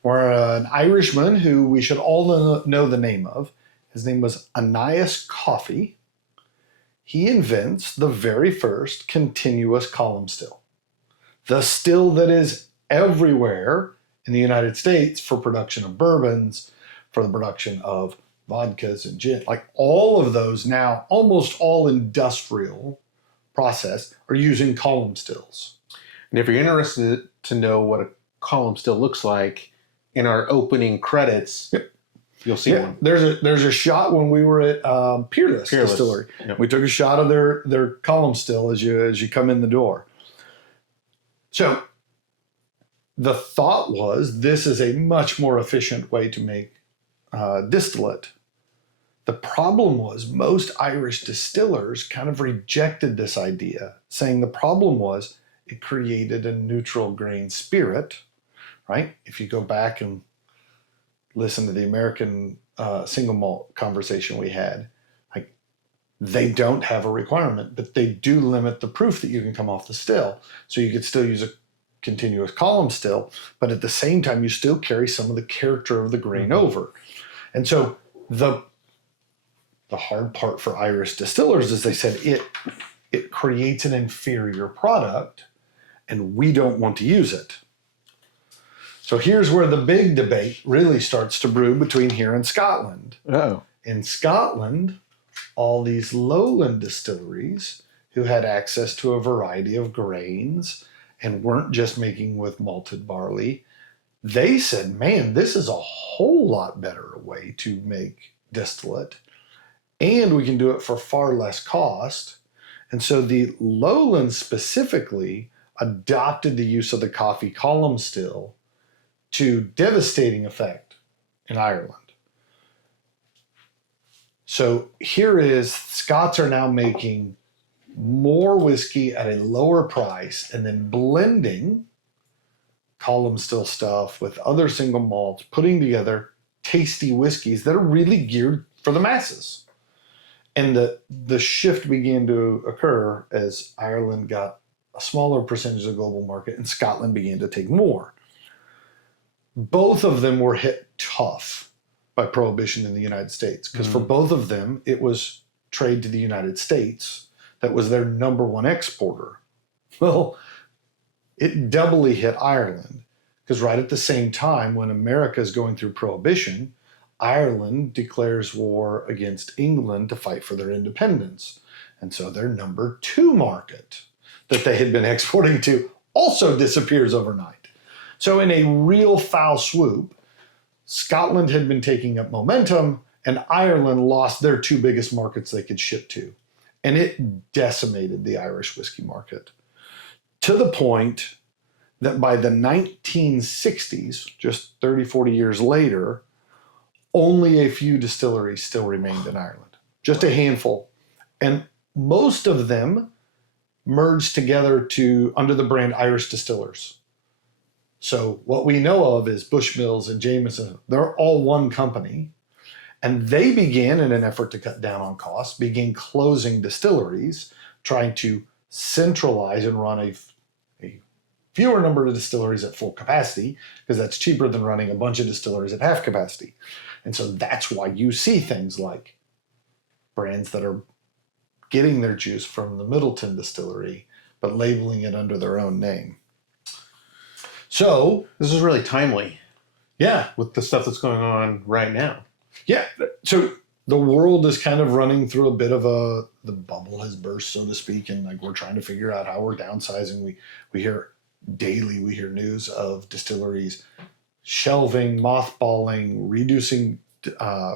where an Irishman who we should all know the name of, his name was Ananias Coffey, he invents the very first continuous column still. The still that is everywhere in the United States for production of bourbons, for the production of vodkas and gin, like all of those now, almost all industrial process are using column stills. And if you're interested to know what a column still looks like, in our opening credits, you'll see one. There's a shot when we were at Peerless Distillery. Yep. We took a shot of their column still as you come in the door. So the thought was this is a much more efficient way to make distillate. The problem was most Irish distillers kind of rejected this idea, saying the problem was it created a neutral grain spirit right? If you go back and listen to the American single malt conversation we had, like they don't have a requirement, but they do limit the proof that you can come off the still. So you could still use a continuous column still, but at the same time, you still carry some of the character of the grain over. And so the hard part for Irish distillers is they said it creates an inferior product and we don't want to use it. So here's where the big debate really starts to brew between here and Scotland. Oh. In Scotland, all these lowland distilleries who had access to a variety of grains and weren't just making with malted barley, they said, man, this is a whole lot better way to make distillate, and we can do it for far less cost. And so the lowlands specifically adopted the use of the coffee column still to devastating effect in Ireland. So here is, Scots are now making more whiskey at a lower price and then blending column still stuff with other single malts, putting together tasty whiskeys that are really geared for the masses. And the shift began to occur as Ireland got a smaller percentage of the global market and Scotland began to take more. Both of them were hit tough by prohibition in the United States, because for both of them, it was trade to the United States that was their number one exporter. Well, it doubly hit Ireland, because right at the same time when America is going through prohibition, Ireland declares war against England to fight for their independence. And so their number two market that they had been exporting to also disappears overnight. So in a real foul swoop, Scotland had been taking up momentum and Ireland lost their two biggest markets they could ship to. And it decimated the Irish whiskey market to the point that by the 1960s, just 30, 40 years later, only a few distilleries still remained in Ireland, just a handful. And most of them merged together under the brand Irish Distillers. So what we know of is Bushmills and Jameson. They're all one company. And they began, in an effort to cut down on costs, began closing distilleries, trying to centralize and run a fewer number of distilleries at full capacity, because that's cheaper than running a bunch of distilleries at half capacity. And so that's why you see things like brands that are getting their juice from the Middleton distillery, but labeling it under their own name. So this is really timely. Yeah. With the stuff that's going on right now. Yeah. So the world is kind of running through a bit of the bubble has burst, so to speak. And like, we're trying to figure out how we're downsizing. We hear daily, news of distilleries shelving, mothballing, reducing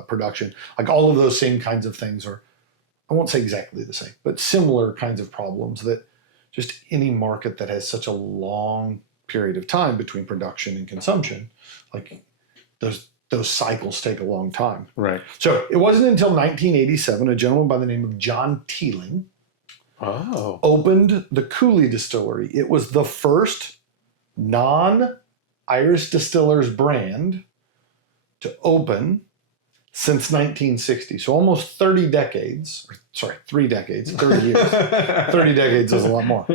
production. Like all of those same kinds of things are, I won't say exactly the same, but similar kinds of problems that just any market that has such a long period of time between production and consumption, like those cycles take a long time. Right. So it wasn't until 1987, a gentleman by the name of John Teeling opened the Cooley Distillery. It was the first non-Irish distillers brand to open since 1960. So almost 30 decades, 3 decades, 30 years. 30 decades is a lot more.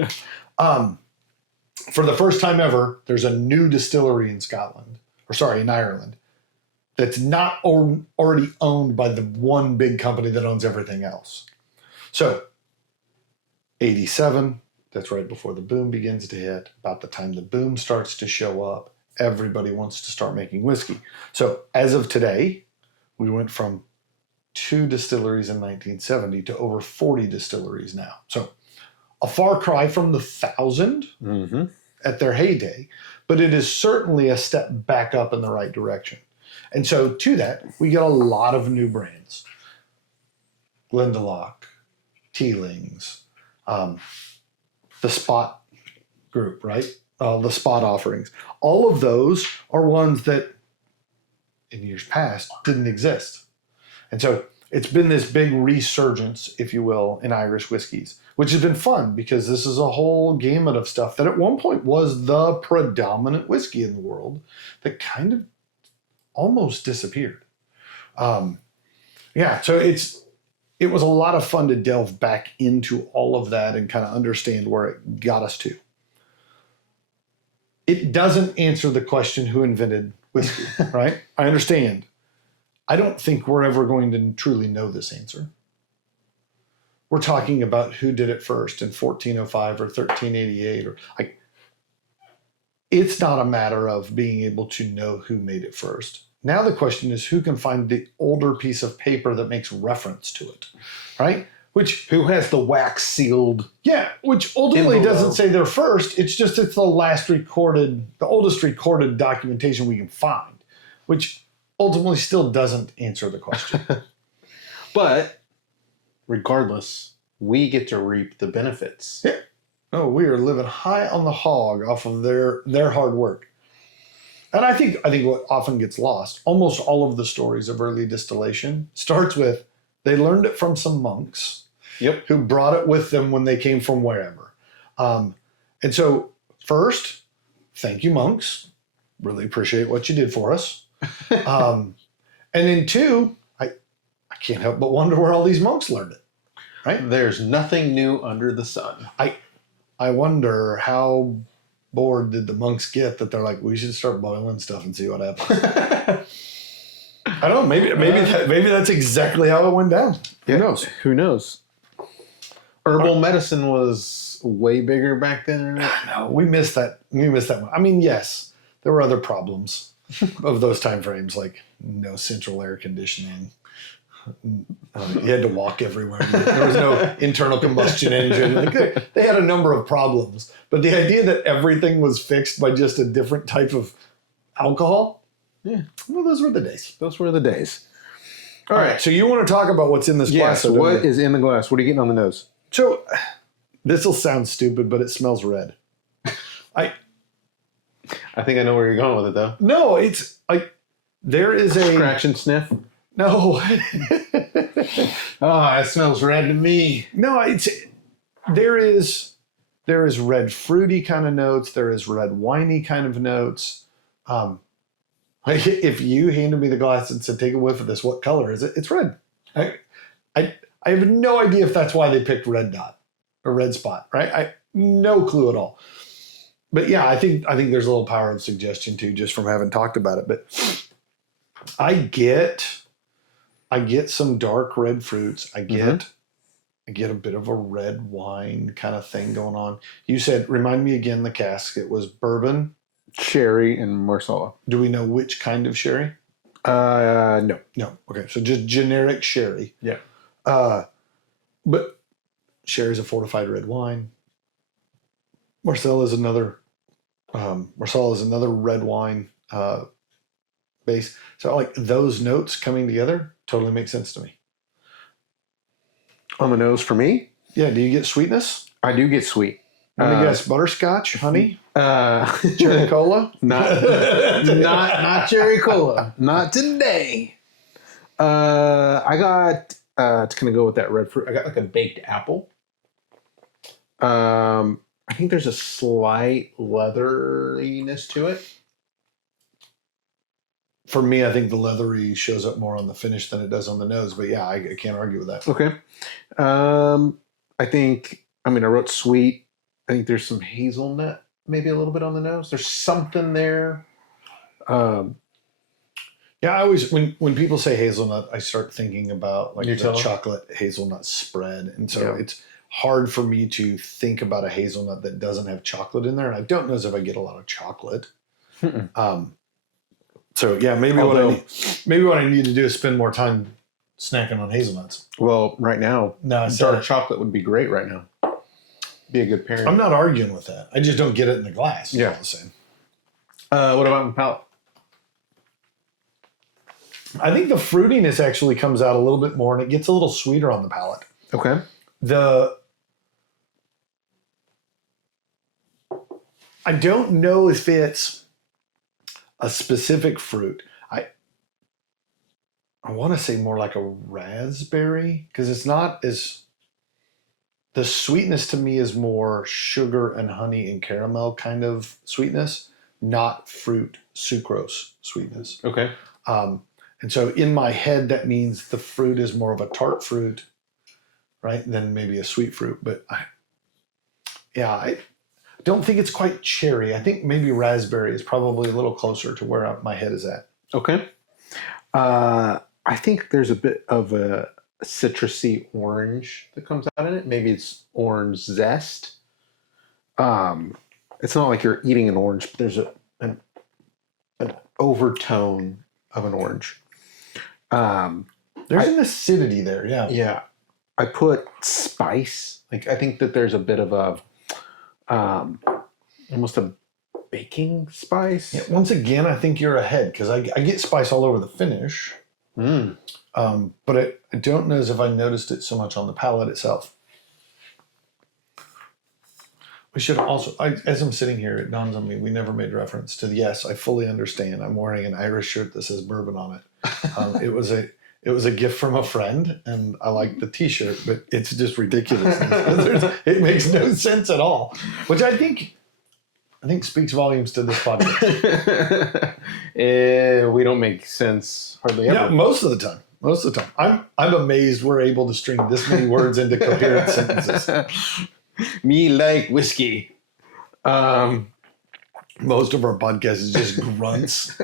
For the first time ever, there's a new distillery in Ireland, that's not already owned by the one big company that owns everything else. So 87, that's right before the boom begins to hit. About the time the boom starts to show up, everybody wants to start making whiskey. So as of today, we went from 2 distilleries in 1970 to over 40 distilleries now. So a far cry from the 1,000 at their heyday, but it is certainly a step back up in the right direction. And so to that, we get a lot of new brands. Glendalough, Teelings, the Spot group, right? The Spot offerings. All of those are ones that in years past didn't exist. And so it's been this big resurgence, if you will, in Irish whiskeys, which has been fun because this is a whole gamut of stuff that at one point was the predominant whiskey in the world that kind of almost disappeared. So it was a lot of fun to delve back into all of that and kind of understand where it got us to. It doesn't answer the question who invented whiskey, right? I understand. I don't think we're ever going to truly know this answer. We're talking about who did it first in 1405 or 1388 or like. It's not a matter of being able to know who made it first. Now the question is who can find the older piece of paper that makes reference to it, right? Who has the wax sealed? Yeah, which ultimately envelope. doesn't say they're first. It's the oldest recorded documentation we can find, which ultimately still doesn't answer the question. But regardless, we get to reap the benefits. Yeah. Oh, we are living high on the hog off of their hard work. And I think what often gets lost, almost all of the stories of early distillation starts with they learned it from some monks who brought it with them when they came from wherever. And so first, thank you, monks. Really appreciate what you did for us. And then two, I can't help but wonder where all these monks learned it, right? There's nothing new under the sun. I wonder how bored did the monks get that they're like, we should start boiling stuff and see what happens. I don't know. Maybe that's exactly how it went down. Who knows? Who knows? Herbal medicine was way bigger back then. No, we missed that. We missed that one. I mean, yes, there were other problems of those time frames, like no central air conditioning. You had to walk everywhere. There was no internal combustion engine. Like, they had a number of problems. But the idea that everything was fixed by just a different type of alcohol, well, those were the days. Those were the days. All right. So you want to talk about what's in this glass? So what is in the glass? What are you getting on the nose? So this will sound stupid, but it smells red. I think I know where you're going with it, though. No, it's like there is a scratch and sniff. No. It smells red to me. No, there is red fruity kind of notes. There is red winey kind of notes. If you handed me the glass and said, "Take a whiff of this," what color is it? It's red. I have no idea if that's why they picked red dot or red spot. Right? No clue at all. But yeah, I think there's a little power of suggestion too, just from having talked about it. But I get some dark red fruits. I get a bit of a red wine kind of thing going on. You said, remind me again, the cask. It was bourbon, sherry, and Marsala. Do we know which kind of sherry? No. No. Okay, so just generic sherry. Yeah. But sherry is a fortified red wine. Marsala is another red wine base. So like those notes coming together totally makes sense to me. On the nose for me? Yeah. Do you get sweetness? I do get sweet. Let me guess, butterscotch, honey, cherry cola? Not cherry cola. Not today. I got it's gonna go with that red fruit. I got like a baked apple. I think there's a slight leatheriness to it. For me, I think the leathery shows up more on the finish than it does on the nose. But yeah, I can't argue with that. Okay. I wrote sweet. I think there's some hazelnut, maybe a little bit on the nose. There's something there. Yeah, I always, when people say hazelnut, I start thinking about like the chocolate hazelnut spread. And so it's hard for me to think about a hazelnut that doesn't have chocolate in there. And I don't know as if I get a lot of chocolate. So yeah, maybe what I need to do is spend more time snacking on hazelnuts. Well, right now, dark chocolate would be great right now. Be a good pairing. I'm not arguing with that. I just don't get it in the glass. Yeah. All the same. What about the palate? I think the fruitiness actually comes out a little bit more and it gets a little sweeter on the palate. Okay. I don't know if it's a specific fruit. I want to say more like a raspberry, because it's not as, the sweetness to me is more sugar and honey and caramel kind of sweetness, not fruit sucrose sweetness. Okay. And so in my head, that means the fruit is more of a tart fruit, right, than maybe a sweet fruit. But I don't think it's quite cherry. I think maybe raspberry is probably a little closer to where my head is at. Okay. I think there's a bit of a citrusy orange that comes out in it. Maybe it's orange zest. It's not like you're eating an orange, but there's an overtone of an orange. There's an acidity there, yeah. Yeah. I put spice. Like, I think that there's a bit of a almost a baking spice. Yeah, once again, I think you're ahead, because I get spice all over the finish. But I don't know as if I noticed it so much on the palate itself. We should also, as I'm sitting here, it dawns on me, we never made reference to yes, I fully understand. I'm wearing an Irish shirt that says bourbon on it. It was a gift from a friend, and I like the T-shirt, but it's just ridiculous. It makes no sense at all, which I think speaks volumes to this podcast. We don't make sense hardly ever. Yeah, most of the time. Most of the time. I'm amazed we're able to string this many words into coherent sentences. Me like whiskey. Most of our podcast is just grunts.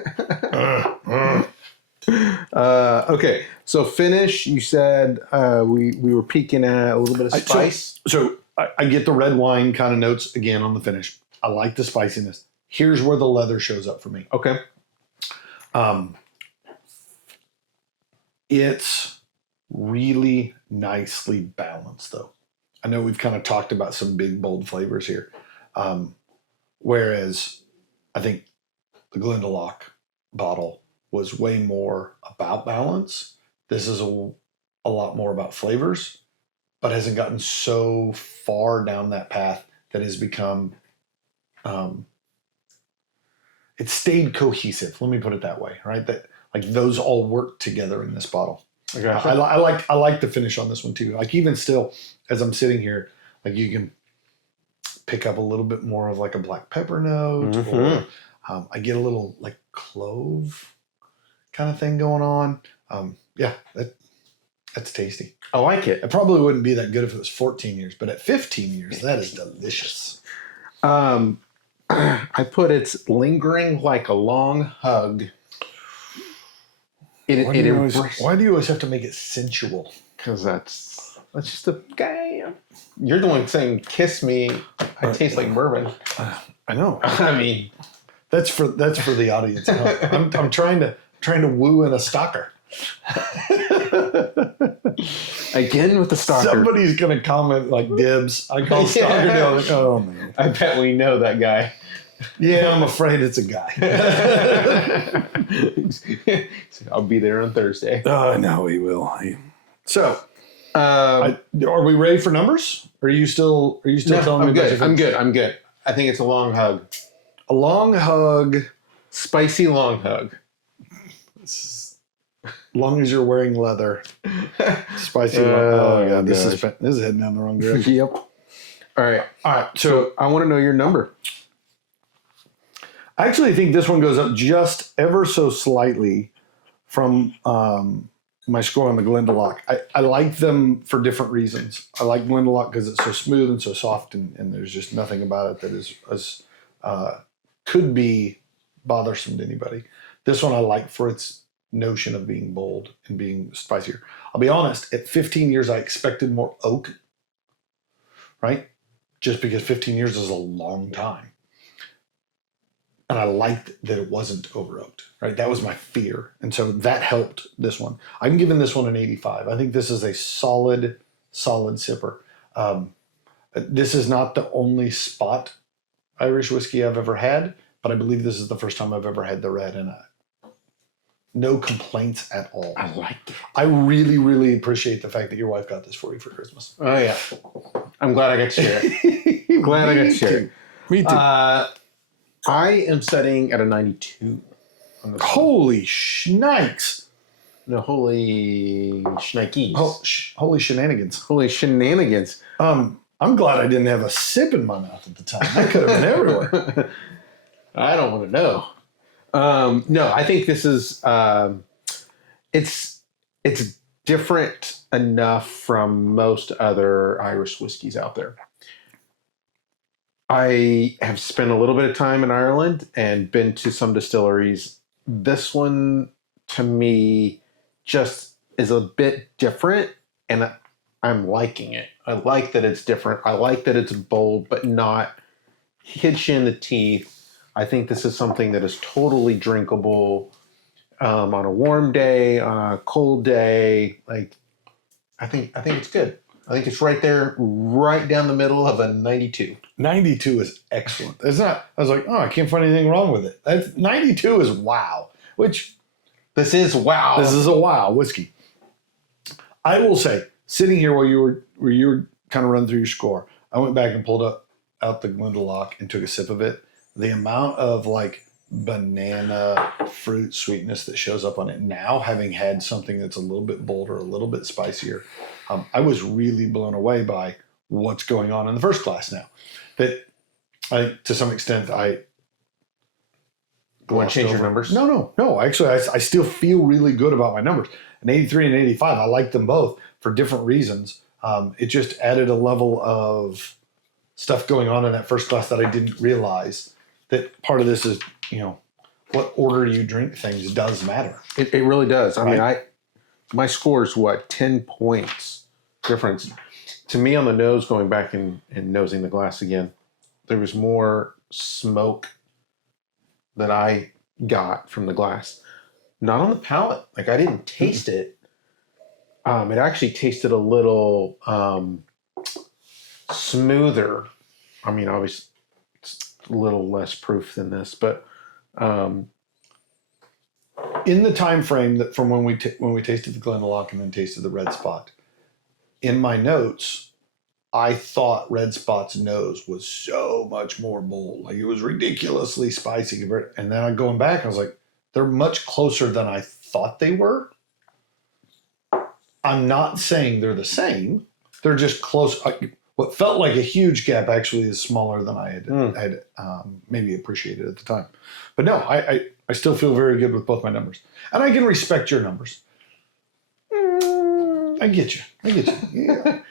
Okay, so finish. You said we were peeking at a little bit of spice. So I get the red wine kind of notes again on the finish. I like the spiciness. Here's where the leather shows up for me. Okay. It's really nicely balanced, though. I know we've kind of talked about some big, bold flavors here. Whereas I think the Glendalough bottle was way more about balance. This is a lot more about flavors, but hasn't gotten so far down that path that has become, it stayed cohesive. Let me put it that way, right? That like those all work together in this bottle. Okay. I like the finish on this one too. Like even still, as I'm sitting here, like you can pick up a little bit more of like a black pepper note, or I get a little like clove kind of thing going on. Yeah, that's tasty. I like it. It probably wouldn't be that good if it was 14 years, but at 15 years, that is delicious. I put it's lingering like a long hug. Why do you always have to make it sensual? Because that's just a guy. You're the one saying "kiss me." I taste like bourbon. I know. I mean, that's for the audience. I'm trying to woo in a stalker. Again with the stalker. Somebody's gonna comment like dibs. I call stalker. Yeah. Like, oh man. I bet we know that guy. Yeah, I'm afraid it's a guy. I'll be there on Thursday. Oh, no, he will. So, are we ready for numbers? Or are you still telling me? I'm good. I think it's a long hug. A long hug. Spicy long hug. As long as you're wearing leather. Spicy long hug. Oh, God, this is heading down the wrong direction. Yep. All right. So I want to know your number. I actually think this one goes up just ever so slightly from my score on the Glendalough. I like them for different reasons. I like Glendalough because it's so smooth and so soft, and there's just nothing about it that is could be bothersome to anybody. This one I like for its notion of being bold and being spicier. I'll be honest, at 15 years, I expected more oak, right? Just because 15 years is a long time. And I liked that it wasn't over oaked, right? That was my fear. And so that helped this one. I'm giving this one an 85. I think this is a solid sipper. This is not the only spot Irish whiskey I've ever had, but I believe this is the first time I've ever had the red, and no complaints at all. I liked it. I really, really appreciate the fact that your wife got this for you for Christmas. Oh, yeah. I'm glad I got to share it. Me too. I am setting at a 92. Holy shnikes. No, holy shnikes. Oh, holy shenanigans. Holy shenanigans. I'm glad I didn't have a sip in my mouth at the time. That could have been everywhere. I don't want to know. No, I think this is it's different enough from most other Irish whiskeys out there. I have spent a little bit of time in Ireland and been to some distilleries. This one, to me, just is a bit different, and I'm liking it. I like that it's different. I like that it's bold, but not hits you in the teeth. I think this is something that is totally drinkable on a warm day, on a cold day. Like, I think it's good. I think it's right there, right down the middle of a 92. 92 is excellent. It's not. I was like, oh, I can't find anything wrong with it. 92 is wow. Which this is wow. This is a wow whiskey. I will say, sitting here while you were kind of running through your score, I went back and pulled out the Glendalough and took a sip of it. The amount of like banana fruit sweetness that shows up on it now, having had something that's a little bit bolder, a little bit spicier, I was really blown away by what's going on in the first class now. That to some extent, I want to change your numbers? No. Actually, I still feel really good about my numbers. An 83 and 85, I like them both for different reasons. It just added a level of stuff going on in that first class that I didn't realize. That part of this is, what order you drink things does matter. It really does. I mean, my score is 10 points difference. To me, on the nose, going back and nosing the glass again, there was more smoke that I got from the glass. Not on the palate. Like, I didn't taste it. It actually tasted a little smoother. I mean, obviously, it's a little less proof than this, but in the time frame that from when we tasted the Glendalough and then tasted the Red Spot, in my notes, I thought Red Spot's nose was so much more bold. Like, it was ridiculously spicy. And then going back, I was like, they're much closer than I thought they were. I'm not saying they're the same. They're just close. What felt like a huge gap actually is smaller than I had maybe appreciated at the time. But no, I still feel very good with both my numbers. And I can respect your numbers. I get you. Yeah.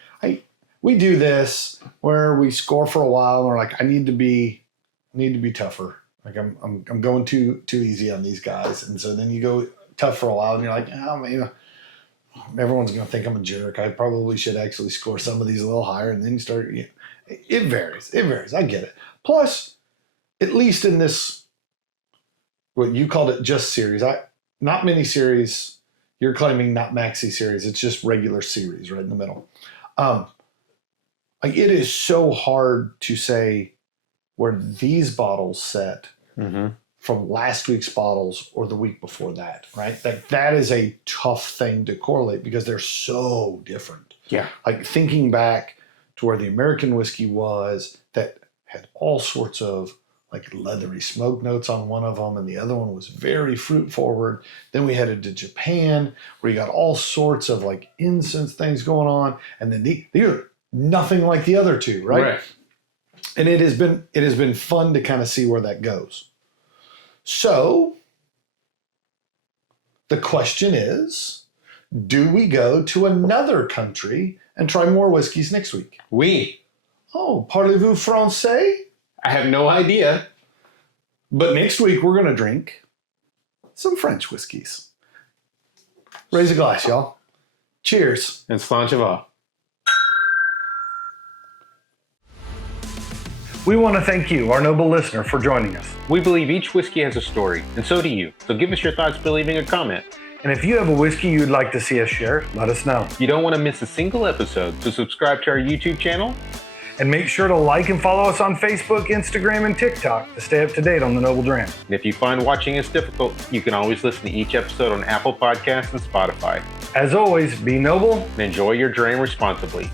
We do this where we score for a while and we're like, I need to be tougher. Like I'm going too easy on these guys. And so then you go tough for a while and you're like, everyone's going to think I'm a jerk. I probably should actually score some of these a little higher. And then you start, it varies. I get it. Plus, at least in this, what you called it just series, not mini series, you're claiming not maxi series. It's just regular series right in the middle. It is so hard to say where these bottles set from last week's bottles or the week before that, right? That is a tough thing to correlate because they're so different. Yeah. Like thinking back to where the American whiskey was that had all sorts of like leathery smoke notes on one of them and the other one was very fruit forward. Then we headed to Japan where you got all sorts of like incense things going on. And then these are nothing like the other two, right? And it has been fun to kind of see where that goes. So the question is, do we go to another country and try more whiskeys next week? Oui. Oh, parlez-vous français? I have no idea. But next week we're going to drink some French whiskeys. Raise a glass, y'all. Cheers. And Slanchava. We want to thank you, our noble listener, for joining us. We believe each whiskey has a story, and so do you. So give us your thoughts by leaving a comment. And if you have a whiskey you'd like to see us share, let us know. You don't want to miss a single episode, so subscribe to our YouTube channel. And make sure to like and follow us on Facebook, Instagram, and TikTok to stay up to date on the Noble Dram. And if you find watching us difficult, you can always listen to each episode on Apple Podcasts and Spotify. As always, be noble and enjoy your dram responsibly.